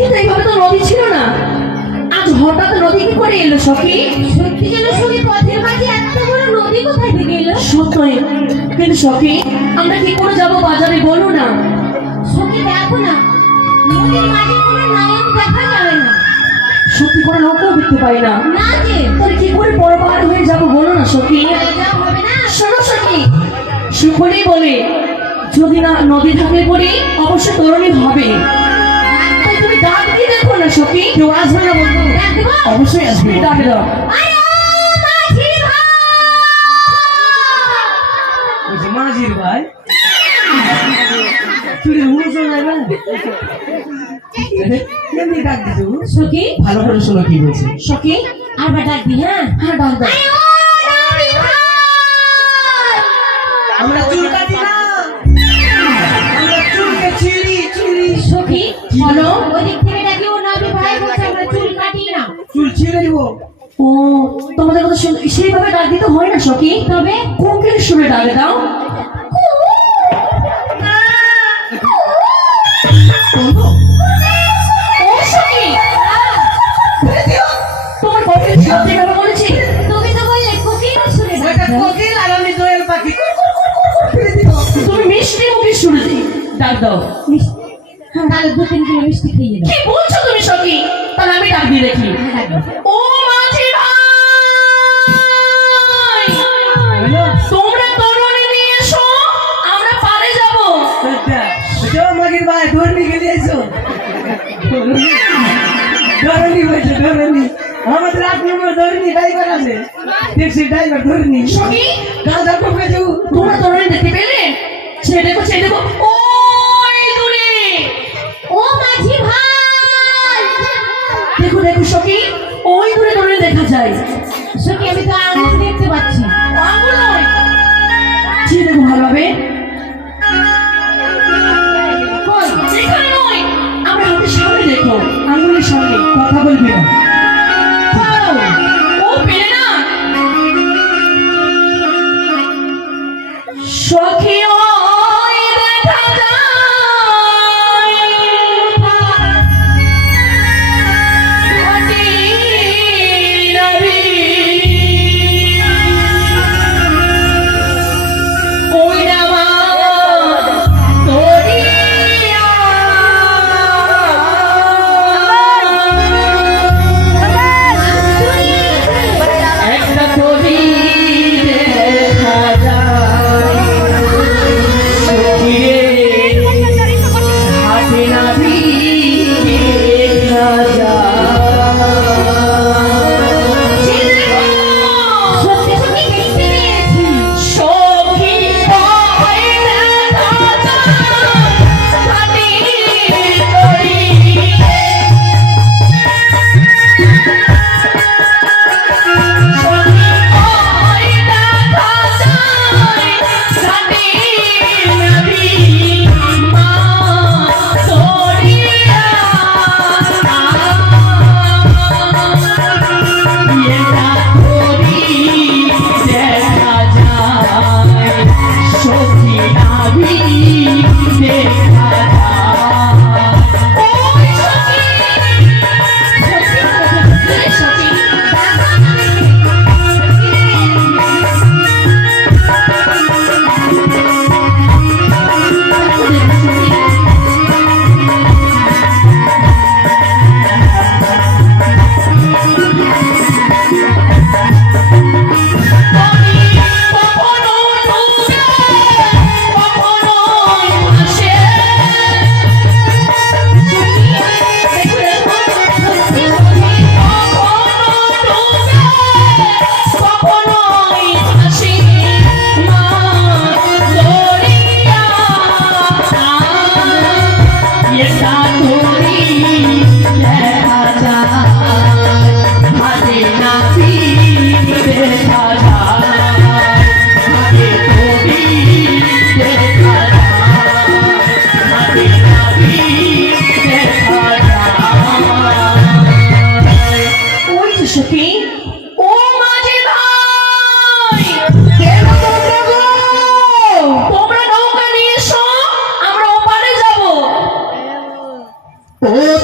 কিন্তু এইভাবে তো নদী ছিল না। আজ হঠাৎ নদী কি করে এলো সখী? সত্যি যেন শুনি পথের মাঝে এত বড় নদী কোথায় থেকে এলো? সত্যই কিন্তু সখী আমরা কি করে যাব বাজারে বলো না? সখী দেখো না। নদীর মাঝে কোনো নায়ক দেখা যাবে না। সত্যি করে নৌকাও দেখতে পাই না। না যে। তাহলে কি করে পর পার হয়ে যাব বলো না সখী? শোনো সখী সুখনেই বলে যদি না নদী থাকে পরে অবশ্যই তরণী হবে। ডাক দিয়ে দেখো না সখী কেউ আসবে না দেবো? অবশ্যই আসবে ডাক দাও ভাই বলছে মাঝির ভাই। চুরি হুঁসো নাই না কেমনি ডাক দিছো। সখী? ভালো করে শোনো কি বলছে। সখী? আবার ডাক দি হ্যাঁ? হ্যাঁ ডাক দাও ও তোমাদের কথা শুন সেইভাবে ডাক দিতে হয় না সখী? তবে? কোকিল সুরে ডাকে দাও। তুমি তো বললে কোকিল শুনে একটা কোকিল আর আমি দোয়েল পাখি। কুর কুর কুর কুর কুর ফিরে দিও তুমি মিষ্টি মুখে সুরে দি ডাক দাও। তাহলে দু তিন কিলো মিষ্টি খেয়ে কি বলছো তুমি সখী? তাহলে আমি ডাক দিয়ে দেখি। ও মাঝি ভাই! তোমরা তরুণী নিয়ে এসো আমরা পারে যাব। আচ্ছা তো মাগির ভাই ধরনি গেলে এসো। ধরনি বলছে ধরনি। আমাদের নম্বর ধরনি ড্রাইভার আছে। ট্যাক্সি ড্রাইভার ধরনি। সখী? গাঁদা তোমরা তরুণী দেখতে পেলে? ছেড়ে দেখো ছেড়ে দেখো। ওই সখী, ওই দূরে দূরে দেখা যায়। সখী, আমি তো আঙুল দেখতে পাচ্ছি। আঙুল নয় ভালোভাবে Oh!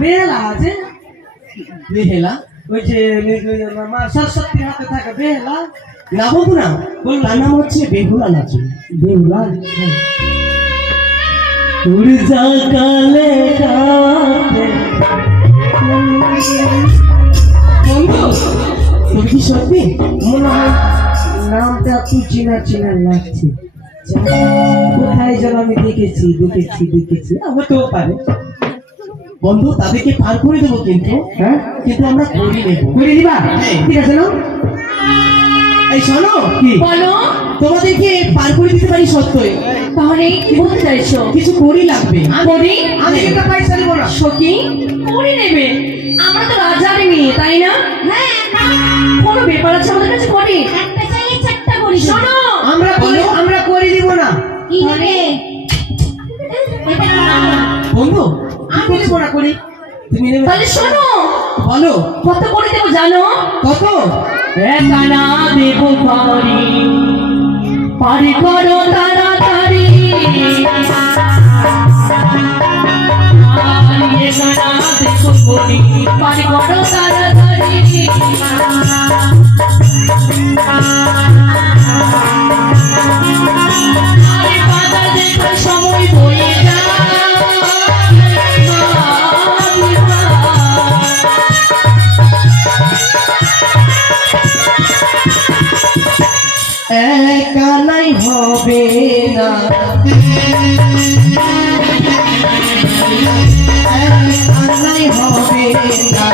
বেলা আছে। বেহেলা? ওই যে মা সরস্বতীর হাতে থাকে বেলা না বলব না তার নাম হচ্ছে বেহুলা নাচু। বেহুলা? উড়জা কালে বন্ধু তুমি কি সত্যি? মনে হয় নামটা একটু চিনা চিনা লাগছে। কোথায় যেন আমি দেখেছি দেখেছি দেখেছি। হতেও পারে। বন্ধু তাদেরকে পার করে দেবো কিন্তু। হ্যাঁ? কিন্তু আমরা করি নেব। করে দিবা? হ্যাঁ। ঠিক আছে না এই শোনো। কি? বলো। তোমাদেরকে পার করে দিতে পারি সত্যই। তাহলে কি বলতে চাইছো? কিছু করি লাগবে। করি? আমি একটা পয়সা দিব না সখী? করে নেবে। আমরা তো রাজার মেয়ে তাই না? হ্যাঁ। কোনো ব্যাপার আছে আমাদের কাছে? করি। একটা চাইলে চারটা করি। শোনো। আমরা করে আমরা করে দিব না। কি নেবে? বন্ধু দিব না করি। তুমি নেবে। তাহলে শোনো। বলো। কত করে দেবো জানো? কত? দেব পারি পারি করো তাড়াতাড়ি। পারি করো সময় বয়ে একা নাই হবে না একা নাই হবে না হবে না।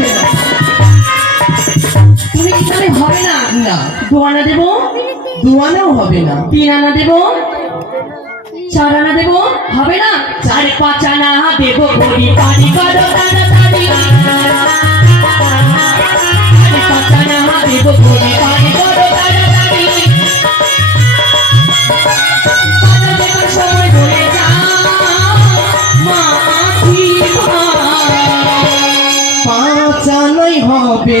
না। তুমি কি তাহলে হবে না না দু দুয়ানাও হবে না। তিন আনা দেবো? চার আনা দেবো? হবে না? চার পাঁচ আনা দেবো পানি চার পাঁচ আনা দেবো পানি সময় বলে মাছি ভাই। পাঁচ আনাই হবে।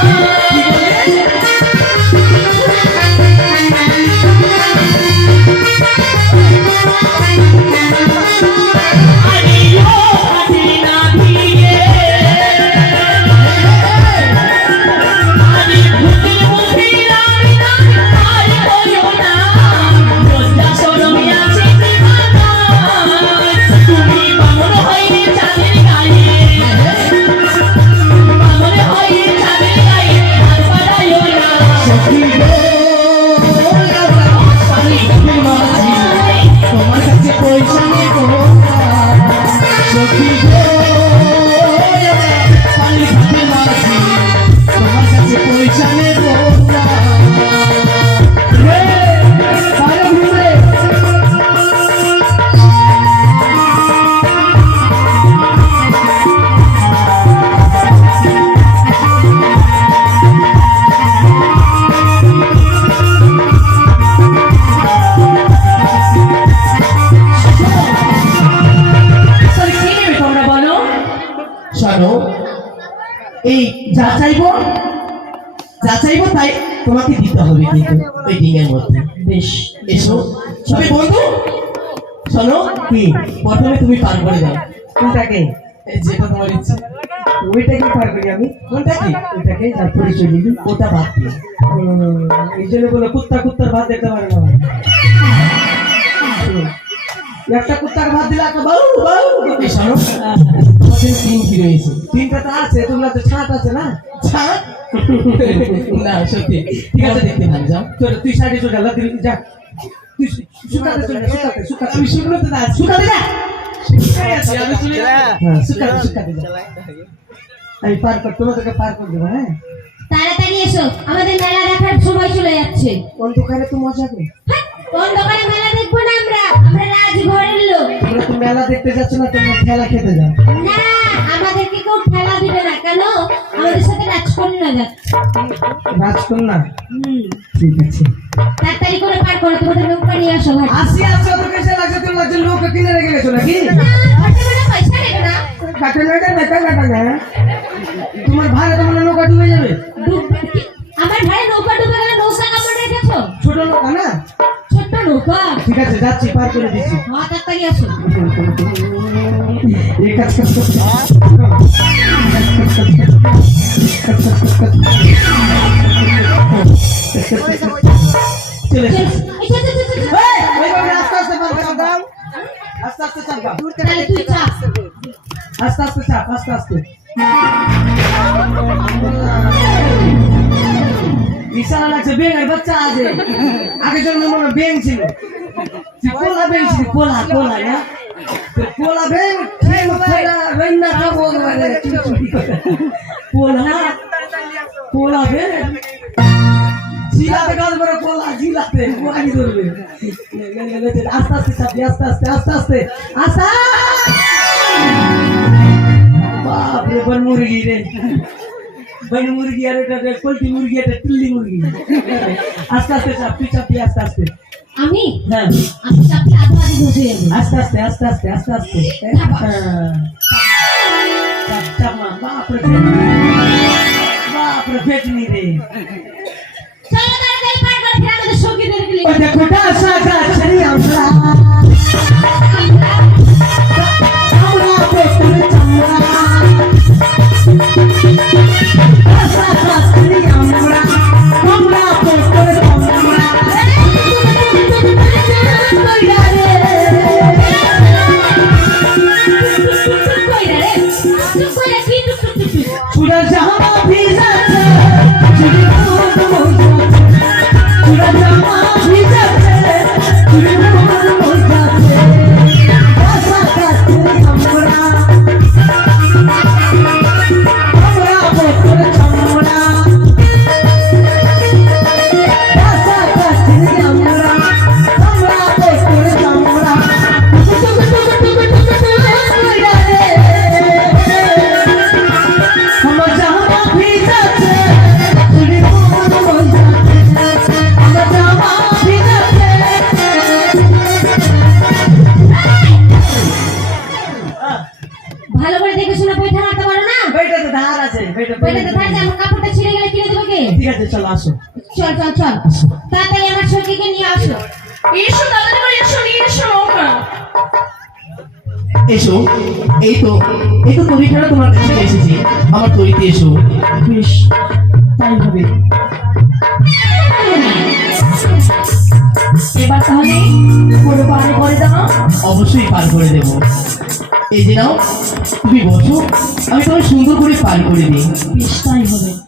দিবানা আরে এই যা চাইব যা চাইব তাই তোমাকে দিতে হবে কিন্তু ওই ডিঙের মধ্যে। বেশ এসো। সবাই বন্ধু শোনো কি প্রথমে তুমি পার করে দাও। কোনটাকে যেটা তোমার ইচ্ছে। ওইটাকে পার করি আমি? কোনটা কি? ওইটাকে যার পরিচয় দিবি ওটা বাদ উম, এই জন্য বলে কুত্তা কুত্তার ভাত দেখতে পারে না একটা কুত্তার ভাত দিলে একটা বাউ বাউ। শোনো। তোমাদের তিন কি রয়েছে তিনটা তো আছে তোমরা তো ছাট আছে না? ছাড় না সত্যি। ঠিক আছে দেখতে ভালো যাও। চল তুই চলে যা লাতি যা। তুই শুকাতে চলে যা, শুকাতে শুকাতে। আমি শুকনোতে না শুকাতে যা! শুকাই আছি, আমি চলে যাব। হ্যাঁ শুকাতে শুকাতে যা। আমি পার কর তোমাদেরকে পার করে দেবো হ্যাঁ? তাড়াতাড়ি এসো আমাদের মেলা দেখার সময় চলে যাচ্ছে। অন্ধকারে তো মজা করে হ্যাঁ, অন্ধকারে মেলা দেখব না আমরা? রাজঘরের লোক। তোমরা তো মেলা দেখতে যাচ্ছ না তোমরা খেলা খেতে যাও? না আমাদেরকে কেউ খেলা দিবে না কেন? আমাদের সাথে রাজকন্যা যাচ্ছে। রাজকন্যা? হুম। ঠিক আছে। তাড়াতাড়ি করে পার করো তোমাদের নৌকা নিয়ে আসো ঘাটে আসি আসি অত কেসে লাগছে তোমরা যে লোক কিনে রেখে গেছো নাকি? না, পয়সা নেবে না। কাটে কাটা না তোমার ভাড়া তোমার নৌকা ডুবে যাবে। আমার ভাই নৌকা ডুবে গেলে নৌকা কাপড় রেখেছো ছোট নৌকা না? ছোট্ট নৌকা ঠিক আছে যাচ্ছি পার করে দিচ্ছি। হ্যাঁ তাড়াতাড়ি আসো। এই কাজ এসেছি। এই চল, আস্তে আস্তে পার চাপ দাও। আস্তে আস্তে চাপ দাও। তাহলে তুই চাপ আস্তে আস্তে চাপ আস্তে আস্তে। ইশারা লাগছে বেঙের বাচ্চা আছে। আগে জন্মে মনে বেং ছিল। পোলা বেং ছিল, পোলা পোলা না? পোলা বেং রান্না খাব করে পোলা পোলা বেং জিলাতে গাছ বড় পোলা জিলাতে পোলানি ধরবে। আস্তে আস্তে চাপি আস্তে আস্তে আস্তে আস্তে। আস্তে! বাপরে বন মুরগি রে। বন মুরগি আর এটা রে, পোল্ট্রি মুরগি এটা টিল্লি মুরগি। আস্তে আস্তে চাপ চাপি আস্তে আস্তে। আমি? হ্যাঁ। আমি চাপলে আধো আধি বসে যাব। আস্তে আস্তে আস্তে আস্তে আস্তে আস্তে। চাপ। চাপ। মা বাপরে বাপরে পেটনি রে। চলো তাড়াতাড়ি পার করে ফের আমাদের সঙ্গীদেরকে ওই দেখো ডাসা গাছরি আমরা আমরা আছে বইটা বইটা তো থাকে আমার কাপড়টা ছিঁড়ে গেলে কিনে দেবো কে? ঠিক আছে চলো আসো। চল চল চল। তাড়াতাড়ি আমার সখীকে নিয়ে আসো। এসো তাড়াতাড়ি করে এসো নিয়ে এসো এসো। এই তো এই তো তরিখাটা তোমার কাছে এসেছি। আমার তরিতে এসো। বেশ তাই হবে। এবার তাহলে পুরো পারে করে দাও। অবশ্যই পার করে দেব। এই যে নাও তুমি বসো। আমি তোমায় সুন্দর করে পার করে দিই। বেশ, তাই হবে।